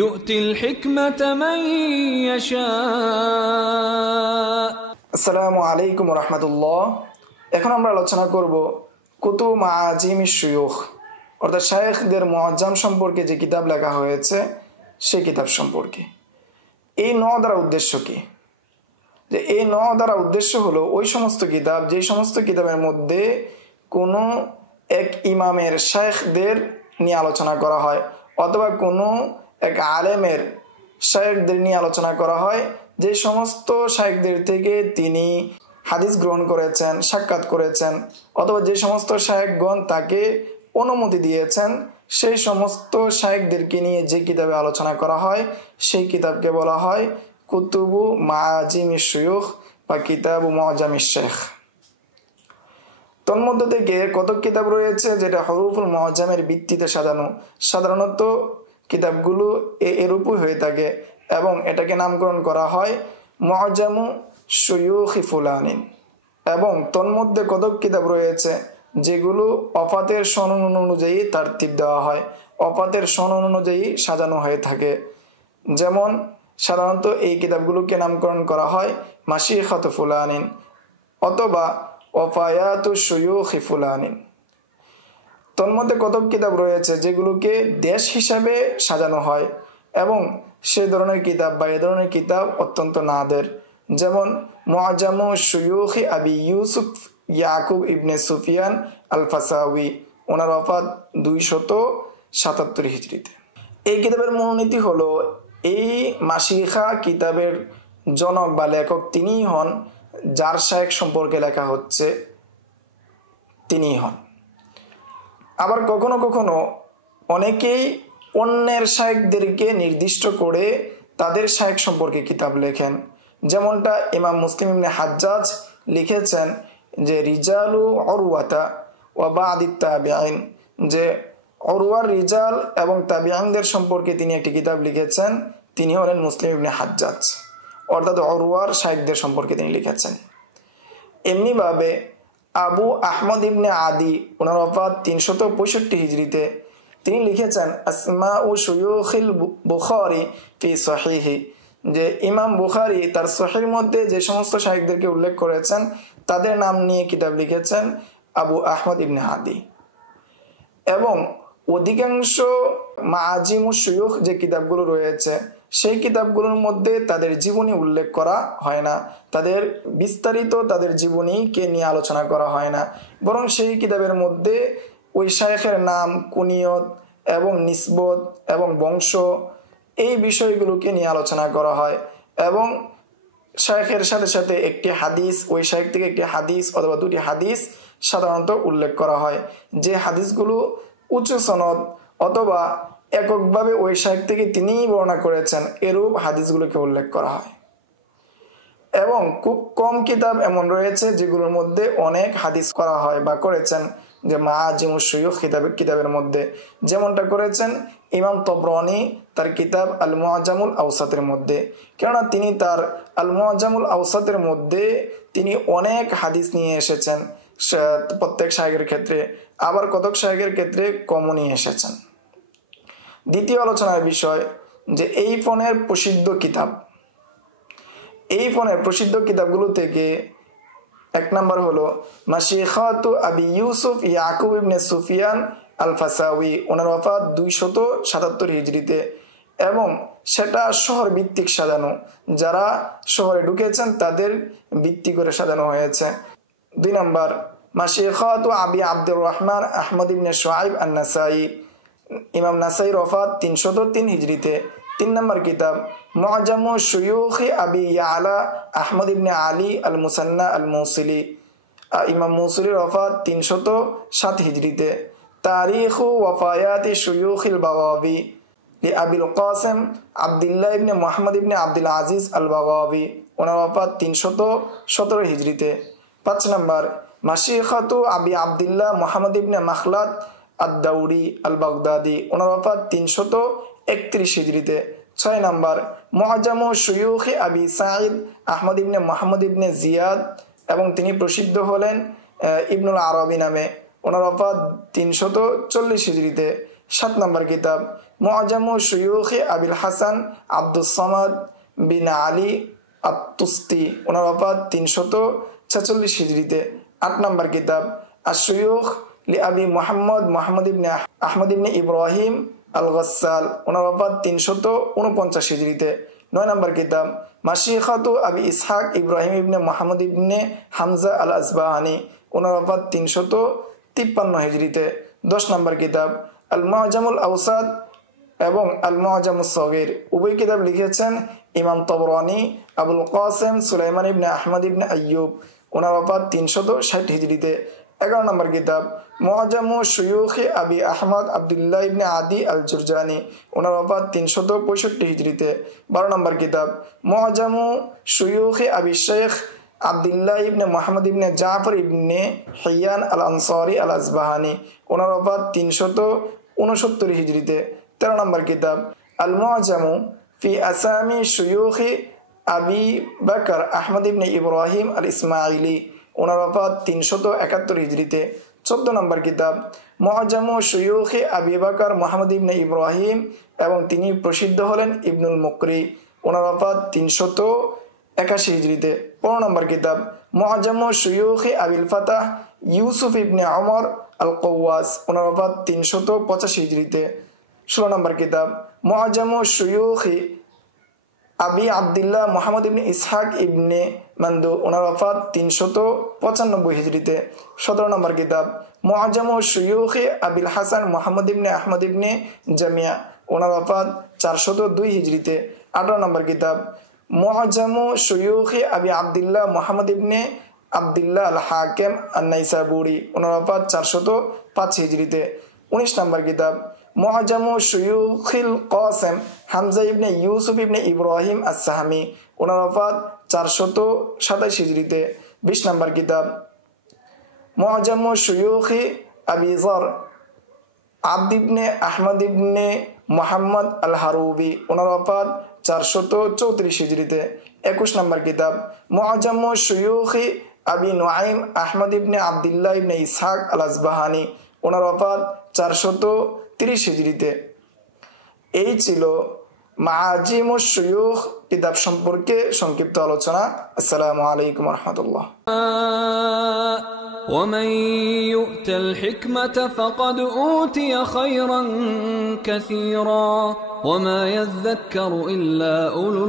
يؤتي الحكمة من يشاء। আসসালামু আলাইকুম রহমতুল্লাহ। এখন আমরা আলোচনা করব কুতুব মাআজিমিশ শুয়ুখ, অর্থাৎ শায়েখদের মুআজ্জাম সম্পর্কে যে কিতাব লেখা হয়েছে সেই কিতাব সম্পর্কে। এই দ্বারা উদ্দেশ্য কি? যে এই দ্বারা উদ্দেশ্য হলো ওই সমস্ত কিতাব, যে সমস্ত কিতাবের মধ্যে কোনো এক ইমামের শায়েখদের নিয়ে আলোচনা করা হয়, অথবা কোনো এক আলেমের শায়েখদের নিয়ে আলোচনা করা হয়, যে সমস্ত শায়েখদের থেকে তিনি হাদিস গ্রহণ করেছেন, সাক্ষাৎ করেছেন, অথবা যে সমস্ত শায়েখগণ তাকে অনুমতি দিয়েছেন, সেই সমস্ত শায়েখদেরকে নিয়ে যে কিতাবে আলোচনা করা হয় সেই কিতাবকে বলা হয় কুতুবু মাআজিমিশ শুয়ুখ বা কিতাবু মুআজ্জামিশ শায়েখ। তন্মধ্য থেকে কতক কিতাব রয়েছে যেটা হরুফুল মুআজ্জামের ভিত্তিতে সাজানো। সাধারণত কিতাবগুলো এরূপই হয়ে থাকে এবং এটাকে নামকরণ করা হয় মুআজ্জামু শুয়ুখি ফুলানিন। এবং তন্মধ্যে কতক কিতাব রয়েছে যেগুলো অফাতের সনদ অনুযায়ী তারতিব দেওয়া হয়, অফাতের সনদ অনুযায়ী সাজানো হয়ে থাকে। যেমন সাধারণত এই কিতাবগুলোকে নামকরণ করা হয় মাশিখাতু ফুলানিন অথবা ওয়াফায়াতু শুয়ুখি ফুলানিন। তন্মধ্যে কতক কিতাব রয়েছে যেগুলোকে দেশ হিসাবে সাজানো হয় এবং সেই ধরনের কিতাব বা এ ধরনের কিতাব অত্যন্ত নাদের। যেমন মুআজ্জামু শুয়ুখি আবি ইউসুফ ইয়াকুব ইবনে সুফিয়ান আল ফাসাউই, ওনার ওফাত 277 হিজরিতে। এই কিতাবের মূলনীতি হলো এই মাশিখা কিতাবের জনক বা লেখক তিনিই হন, যার শায়েখ সম্পর্কে লেখা হচ্ছে তিনিই হন। আবার কখনো কখনো অনেকেই অন্যের শায়েখদেরকে নির্দিষ্ট করে তাদের শায়েখ সম্পর্কে কিতাব লেখেন। যেমনটা ইমাম মুসলিম ইবনে হাজ্জাজ লিখেছেন যে রিজালু উরওয়াতা ওয়া বা'দিত তাবিঈন, যে উরওয়ার রিজাল এবং তাবিঈনদের সম্পর্কে তিনি একটি কিতাব লিখেছেন। তিনি হলেন মুসলিম ইবনে হাজ্জাজ, অর্থাৎ উরওয়ার শায়েখদের সম্পর্কে তিনি লিখেছেন। এমনিভাবে আবু আহমদ ইবনে আদি, ওনার ওফাত 365 হিজরিতে, তিনি লিখেছেন আসমাউ শুয়ুখিল বুখারী ফি সহিহি, যে ইমাম বুখারী তার সহিহর মধ্যে যে সমস্ত শায়েখদেরকে উল্লেখ করেছেন তাদের নাম নিয়ে কিতাব লিখেছেন আবু আহমদ ইবনে আদি। এবং অধিকাংশ মাআজিমুশ শুয়ুখ যে কিতাবগুলো রয়েছে সেই কিতাবগুলোর মধ্যে তাদের জীবনী উল্লেখ করা হয় না, তাদের বিস্তারিত তাদের জীবনীকে নিয়ে আলোচনা করা হয় না, বরং সেই কিতাবের মধ্যে ওই শায়েখের নাম, কুনিয়ত এবং নিসবত এবং বংশ, এই বিষয়গুলোকে নিয়ে আলোচনা করা হয়। এবং শায়েখের সাথে সাথে একটি হাদিস, ওই শায়েখ থেকে একটি হাদিস অথবা দুটি হাদিস সাধারণত উল্লেখ করা হয়, যে হাদিসগুলো উচ্চ সনদ অথবা এককভাবে ওই শায়েখ থেকে তিনিই বর্ণনা করেছেন, এরূপ হাদিসগুলোকে উল্লেখ করা হয়। এবং খুব কম কিতাব এমন রয়েছে যেগুলোর মধ্যে অনেক হাদিস করা হয় বা করেছেন, যে মাআজিমুশ শুয়ুখ কিতাবের মধ্যে, যেমনটা করেছেন ইমাম তবরানী তার কিতাব আল মুআজ্জামুল আওসাতের মধ্যে। কেননা তিনি তার আল মুআজ্জামুল আওসাতের মধ্যে তিনি অনেক হাদিস নিয়ে এসেছেন প্রত্যেক শায়েখের ক্ষেত্রে, আবার কতক শায়েখের ক্ষেত্রে কমও নিয়ে এসেছেন। দ্বিতীয় আলোচনার বিষয় যে এই ফোনের প্রসিদ্ধ কিতাব, এই ফোনের প্রসিদ্ধ কিতাবগুলো থেকে এক নাম্বার হলো মাশিখাতু আবি ইউসুফ ইয়াকুব ইবনে সুফিয়ান আল ফাসাউই, ওনার ওফাত 277 হিজরিতে, এবং সেটা শহর ভিত্তিক সাজানো, যারা শহরে ঢুকেছেন তাদের ভিত্তি করে সাজানো হয়েছে। 2 নাম্বার মাশিখাতু আবি আব্দুর রহমান আহমদ ইবনে শুআইব আন-নাসাই, ইমাম নাসাইর ওফাত 303 হিজরিতে। 3 নম্বর কিতাব মুআজ্জামু শুয়ুখি আবি ইয়ালা আহমদ ইবনে আলী আল মুসান্না আল মৌসিলি, ইমাম মৌসিলির ওফাত 307 হিজরিতে। তারিখু ওয়াফায়াতি শুয়ুখিল বাগাবি লি আবিল কাসিম আব্দুল্লাহ ইবনে মুহাম্মদ ইবনে আব্দুল আজিজ আল বাগাবি, ওনার ওফাত 317 হিজরিতে। 5 নম্বর মাশিখাতু আবি আব্দুল্লাহ মুহাম্মদ ইবনে মাখলাদ আদ-দাউরি আল বাগদাদি, ওনার ওফাত 331 হিজরিতে। 6 নম্বর মুআজ্জামু শুয়ুখি আবি সাঈদ আহমদ ইবনে মুহাম্মদ ইবনে জিয়াদ, এবং তিনি প্রসিদ্ধ হলেন ইবনুল আরবি নামে, ওনার ওফাত 340 হিজরিতে। 7 নম্বর কিতাব মুআজামু শুয়ুখ আবিল হাসান আব্দুস সামাদ বিন আলী আত-তুস্তি, ওনার ওফাত 346 হিজরিতে। 8 নম্বর কিতাব আশ-শুয়ুখ লি আবি মুহাম্মদ ইবনে আহমদ ইবনে ইব্রাহিম আল-গাসসাল, ওনার ওফাত 349 হিজরিতে। 9 নম্বর কিতাব মাশিখাতু আবি ইসহাক ইব্রাহিম ইবনে মুহাম্মদ ইবনে হামজা আল আসবাহানি, ওনার ওফাত 353 হিজরিতে। 10 নম্বর কিতাব আল মুআজামুল আওসাত এবং আল মুআজামুস সগীর, উভয় কিতাব লিখেছেন ইমাম তাবরানী আবুল কাসেম সুলাইমান ইবনে আহমদ ইবনে আইয়ুব, ওনার ওফাত 360 হিজরিতে। 11 নম্বর কিতাব মুআজামু শুয়ুখ আবি আহমদ আব্দুল্লাহ ইবনে আদি আল জুরজানি, ওনার ওফাত 365 হিজরিতে। 12 নম্বর কিতাব মুআজামু শুয়ুখ আবি শেখ আব্দুল্লাহ ইবনে মুহাম্মদ ইবনে জাফর ইবনে হিয়ান আল আনসারি আল আসবাহানি, ওনার ওফাত 369 হিজরিতে। 13 নম্বর কিতাব আল মুআজামু ফি আসামি শুয়ুখ আবি বকর আহমদ ইবনে ইব্রাহিম আল ইসমাইলি, ওনার ওফাত 371 হিজরিতে। 14 নম্বর কিতাব মুআজামু শুয়ুখ আবি বকর মুহাম্মদ ইবনে ইব্রাহিম এবং তিনি প্রসিদ্ধ হলেন ইবনুল মুকরি, ওনার ওফাত 381 হিজরিতে। 15 নম্বর কিতাব মুআজামু শুয়ুখ আবিল ফাতাহ ইউসুফ ইবনে ওমর আল কওয়াস, ওনার ওফাত 385 হিজরিতে। 16 নম্বর কিতাব মুআজামু শুয়ুখ আবি আব্দুল্লাহ মুহাম্মদ ইবনে ইসহাক ইবনে মানদু, ওনার ওফাত 395 হিজরিতে। 17 নম্বর কিতাব মুআজামু শুয়ুখ আবিল হাসান মুহাম্মদ ইবনে আহমদ ইবনে জামিয়া, ওনার ওফাত 402 হিজরিতে। 18 নম্বর কিতাব মুআজামু শুয়ুখ আবি আব্দুল্লাহ মুহাম্মদ ইবনে আব্দুল্লাহ আল হাকিম আন-নাইসাবুরি, ওনার ওফাত 405 হিজরিতে। 19 নম্বর কিতাব মুআজামু শুয়ুখিল কাসেম হামজা ইবনে ইউসুফ ইবনে ইব্রাহিম আস-সাহমি, ওনার ওফাত 427 হিজরিতে। 20 নম্বর কিতাব মুআজামু শুয়ুখ আবি যর আব্দ ইবনে আহমদ ইবনে মুহাম্মদ আল হারুবি, ওনার ওফাত 434 হিজরিতে। 21 নম্বর কিতাব মুআজামু শুয়ুখ আবি নুআইম আহমদ ইবনে আব্দুল্লাহ ইবনে ইসহাক আল আসবাহানি, ওনার ওফাত 430 হিজরিতে। এই ছিল মাআজিমুশ শুয়ুখ কিতাব সম্পর্কে সংক্ষিপ্ত আলোচনা। আসসালামু আলাইকুম ওয়া রাহমাতুল্লাহ। ومن يؤت الحكمة فقد أوتي خيرا كثيرا وما يذكر إلا أولو